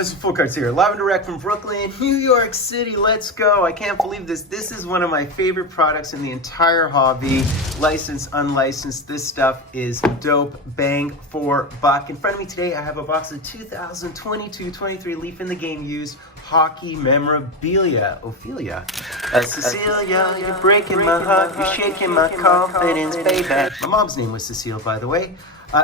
guys, Fultoncards here, live and direct from Brooklyn, New York City. Let's go. I can't believe this. This is one of my favorite products in the entire hobby. Licensed, unlicensed, this stuff is dope. Bang for buck. In front of me today, I have a box of 2022-23 Leaf in the Game used hockey memorabilia. Ophelia. Cecilia, you're breaking my heart. You're shaking my confidence, baby. My mom's name was Cecile, by the way.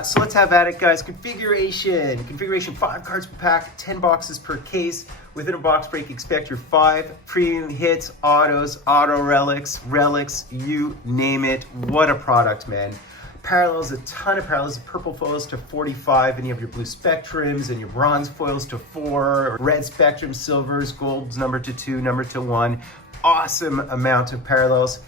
So let's have at it, guys. Configuration 5 cards per pack, 10 boxes per case. Within a box break, expect your 5 premium hits, autos, auto relics, you name it. What a product, man. Parallels, a ton of parallels. Purple foils to 45, and you have your blue spectrums and your bronze foils to 4, red spectrum, silvers, golds number to 2, number to 1. Awesome amount of parallels.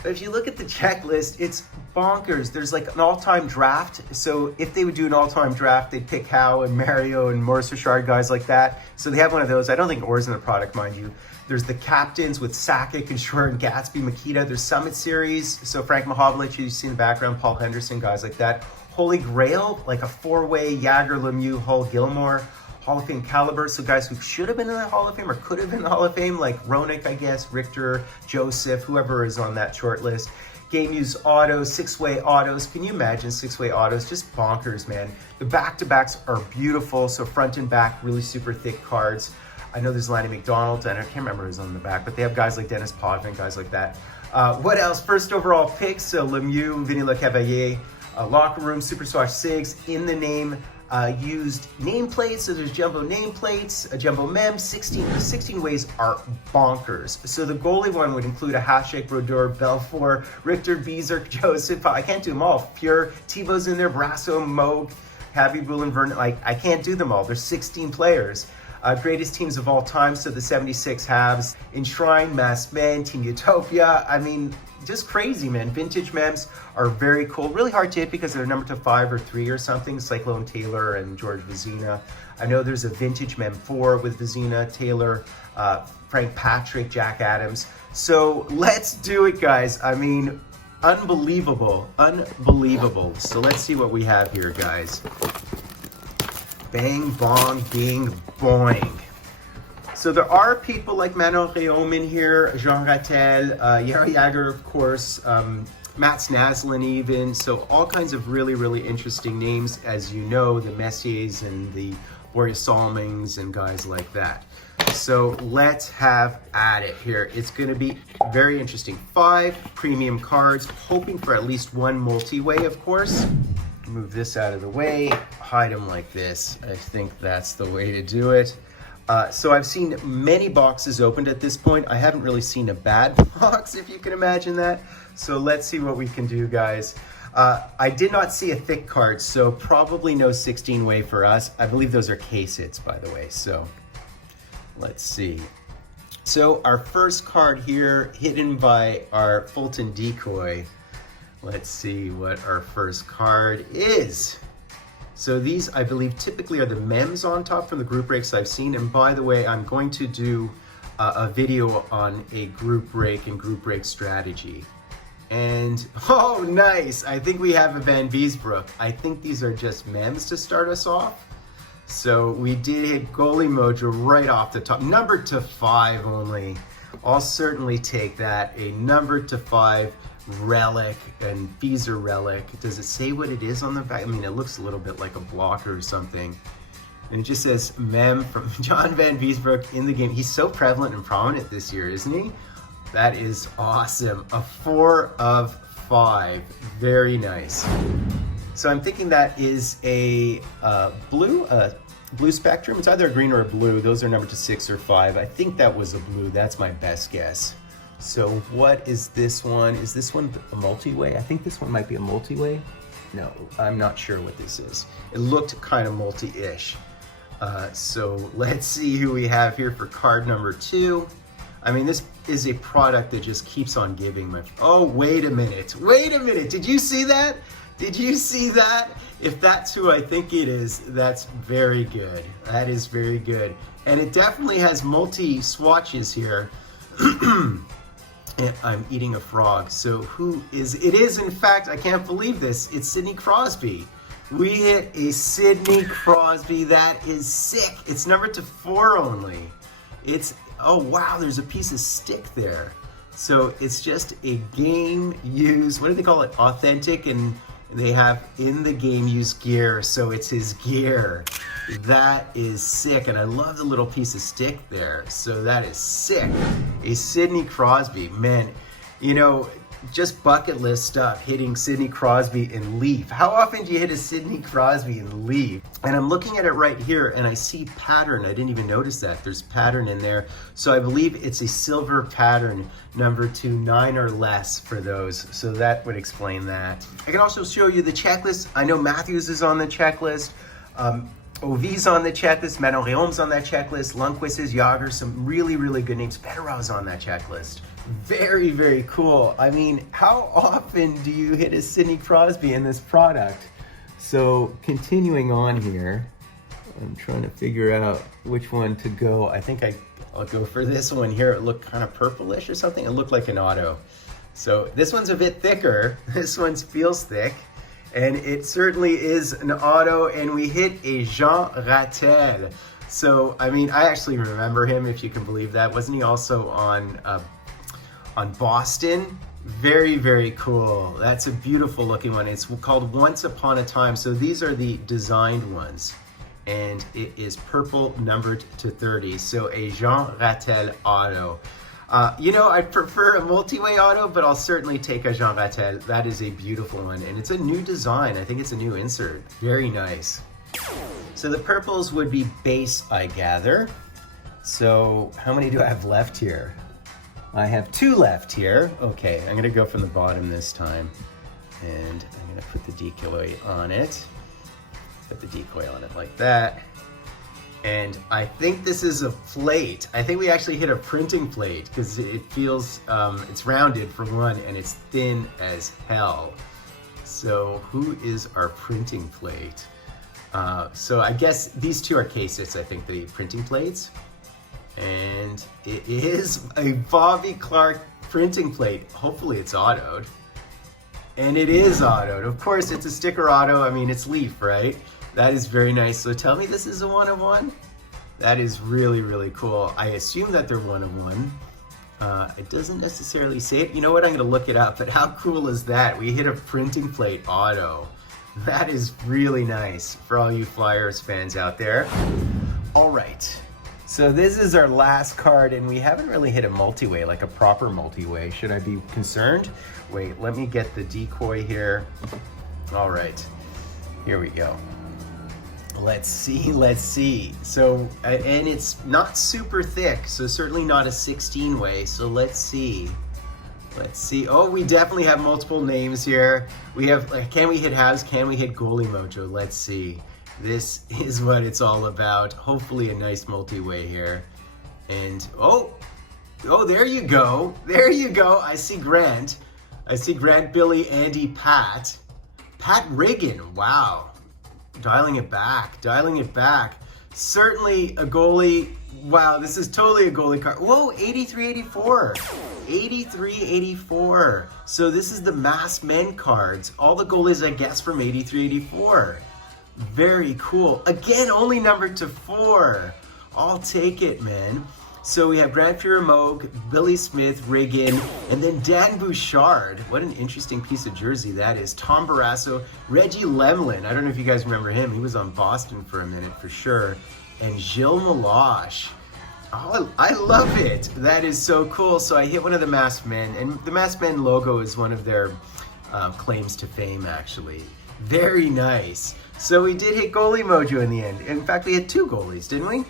But if you look at the checklist, it's bonkers. There's like an all-time draft. So if they would do an all-time draft, they'd pick Howe and Mario and Maurice Richard, guys like that. So they have one of those. I don't think Orr's in the product, mind you. There's the captains with Sakic and Shore and Gatsby, Makita. There's Summit Series. So Frank Mahovlich, you see in the background, Paul Henderson, guys like that. Holy Grail, like a 4-way, Jagger, Lemieux, Hull, Gilmore. Hall of Fame caliber, so guys who should have been in the Hall of Fame or could have been in the Hall of Fame, like Roenick, I guess, Richter, Joseph, whoever is on that short list. Game used autos, 6-way autos. Can you imagine 6-way autos? Just bonkers, man. The back-to-backs are beautiful, so front and back, really super thick cards. I know there's Lanny McDonald, and I can't remember who's on the back, but they have guys like Dennis Potvin, guys like that. What else? First overall picks, so Lemieux, Vinny Lecavalier, Locker Room, Super Swash Sigs, in the name. Used nameplates, so there's jumbo nameplates, a jumbo mem, 16. The 16 ways are bonkers. So the goalie one would include a Hasek, Brodeur, Belfour, Richter, Beezer, Joseph. I can't do them all. Pure, Tebow's in there, Brasso, Moog, Happy Bullen, Vernon. Like, I can't do them all. There's 16 players. Greatest teams of all time, so the 76 Habs, Enshrine, Masked Men, Team Utopia. I mean, just crazy, man. Vintage mems are very cool. Really hard to hit because they're numbered to 5 or 3 or something. Cyclone Taylor and George Vezina. I know there's a vintage mem 4 with Vezina, Taylor, Frank Patrick, Jack Adams. So let's do it, guys. I mean, unbelievable, unbelievable. So let's see what we have here, guys. Bang, bong, bing, boing. So there are people like Manuel Réaume in here, Jean Rattel, Yari Jagger, of course, Matt Snaslin even. So all kinds of really, really interesting names, as you know, the Messiers and the Boreas Salmings and guys like that. So let's have at it here. It's going to be very interesting. 5 premium cards, hoping for at least 1 multi-way, of course. Move this out of the way, hide them like this. I think that's the way to do it. So I've seen many boxes opened at this point. I haven't really seen a bad box, if you can imagine that. So let's see what we can do, guys. I did not see a thick card, so probably no 16-way for us. I believe those are case hits, by the way. So let's see. So our first card here, hidden by our Fulton decoy. Let's see what our first card is. So these, I believe, typically are the mems on top from the group breaks I've seen. And by the way, I'm going to do a video on a group break and group break strategy. And, oh, nice. I think we have a Van Beesbrook. I think these are just mems to start us off. So we did hit goalie mojo right off the top. Number to 5 only. I'll certainly take that. A number to 5 relic and Feezer relic. Does it say what it is on the back? I mean, it looks a little bit like a blocker or something. And it just says mem from John Van Beesbrook in the game. He's so prevalent and prominent this year, isn't he? That is awesome. A 4 of 5. Very nice. So I'm thinking that is a blue spectrum. It's either a green or a blue. Those are numbered to 6 or 5. I think that was a blue. That's my best guess. So what is this one? Is this one a multi-way? I think this one might be a multi-way. No, I'm not sure what this is. It looked kind of multi-ish. So let's see who we have here for card number 2. I mean, this is a product that just keeps on giving. Oh, wait a minute. Wait a minute. Did you see that? Did you see that? If that's who I think it is, that's very good. That is very good. And it definitely has multi-swatches here. I'm eating a frog. So who is, it is in fact, I can't believe this, it's Sidney Crosby. We hit a Sidney Crosby. That is sick. It's numbered to 4 only. It's, oh wow, there's a piece of stick there. So it's just a game used, what do they call it? Authentic, and they have in the game used gear. So it's his gear. That is sick. And I love the little piece of stick there. So that is sick. A Sidney Crosby, man, you know, just bucket list stuff, hitting Sidney Crosby in Leaf. How often do you hit a Sidney Crosby in Leaf? And I'm looking at it right here and I see pattern. I didn't even notice that. There's pattern in there. So I believe it's a silver pattern, number 2, 9 or less for those. So that would explain that. I can also show you the checklist. I know Matthews is on the checklist. Ov's on the checklist. Manon Réaume's on that checklist. Lundqvist is, Yager, some really, really good names. Federer's on that checklist. Very, very cool. I mean, how often do you hit a Sidney Crosby in this product? So continuing on here, I'm trying to figure out which one to go. I think I'll go for this one here. It looked kind of purplish or something. It looked like an auto. So this one's a bit thicker. This one feels thick. And it certainly is an auto, and we hit a Jean Rattel. So, I mean, I actually remember him, if you can believe that. Wasn't he also on Boston? Very, very cool. That's a beautiful looking one. It's called Once Upon a Time. So these are the designed ones, and it is purple, numbered to 30. So a Jean Rattel auto. You know, I prefer a multi-way auto, but I'll certainly take a Jean Rattel. That is a beautiful one, and it's a new design. I think it's a new insert. Very nice. So the purples would be base, I gather. So how many do I have left here? I have 2 left here. Okay, I'm gonna go from the bottom this time, and I'm gonna put the decoy on it. Put the decoy on it like that. And I think this is a plate. I think we actually hit a printing plate because it feels, it's rounded for one, and it's thin as hell. So who is our printing plate? So I guess these 2 are cases, I think, the printing plates. And it is a Bobby Clark printing plate. Hopefully it's autoed. And it is autoed. Of course, it's a sticker auto. I mean, it's Leaf, right? That is very nice. So tell me this is a 1 of 1? That is really, really cool. I assume that they're 1 of 1. It doesn't necessarily say it. You know what? I'm going to look it up. But how cool is that? We hit a printing plate auto. That is really nice for all you Flyers fans out there. All right. So this is our last card, and we haven't really hit a multi-way, like a proper multi-way. Should I be concerned? Wait, let me get the decoy here. All right. Here we go. Let's see, let's see. So, and it's not super thick, so certainly not a 16-way, so let's see. Let's see. Oh, we definitely have multiple names here. We have, can we hit halves? Can we hit goalie mojo? Let's see. This is what it's all about. Hopefully a nice multi-way here. And, oh, there you go. There you go. I see Grant. I see Grant, Billy, Andy, Pat. Pat Riggin, wow. Dialing it back, dialing it back. Certainly a goalie. Wow, this is totally a goalie card. Whoa, 83-84. 83-84. So this is the masked men cards. All the goalies, I guess, from 83-84. Very cool. Again, only numbered to 4. I'll take it, man. So we have Grant Fuhrer-Moog, Billy Smith, Riggin, and then Dan Bouchard. What an interesting piece of jersey that is. Tom Barrasso, Reggie Lemlin. I don't know if you guys remember him. He was on Boston for a minute for sure. And Gilles Meloche. Oh, I love it. That is so cool. So I hit one of the Masked Men, and the Masked Men logo is one of their claims to fame, actually. Very nice. So we did hit goalie mojo in the end. In fact, we hit 2 goalies, didn't we?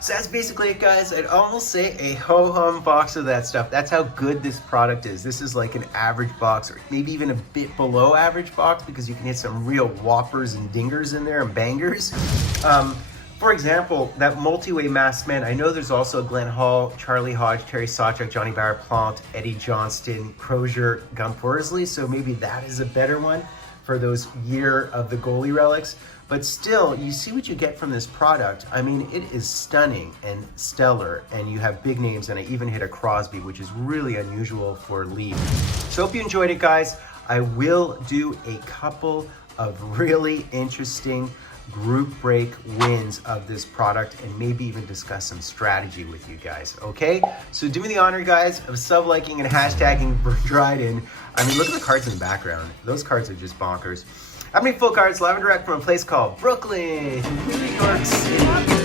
So that's basically it, guys. I'd almost say a ho-hum box of that stuff. That's how good this product is. This is like an average box, or maybe even a bit below average box, because you can hit some real whoppers and dingers in there and bangers. For example, that multi-way masked man, I know there's also Glenn Hall, Charlie Hodge, Terry Sawchuk, Johnny Barrett Plant, Eddie Johnston, Crozier, Gump Worsley. So maybe that is a better one for those year of the goalie relics. But still, you see what you get from this product. I mean, it is stunning and stellar, and you have big names, and I even hit a Crosby, which is really unusual for Leaf. So hope you enjoyed it, guys. I will do a couple of really interesting group break wins of this product and maybe even discuss some strategy with you guys, okay? So do me the honor, guys, of sub-liking and hashtagging Dryden. I mean, look at the cards in the background. Those cards are just bonkers. How many full cards live and direct from a place called Brooklyn, New York City?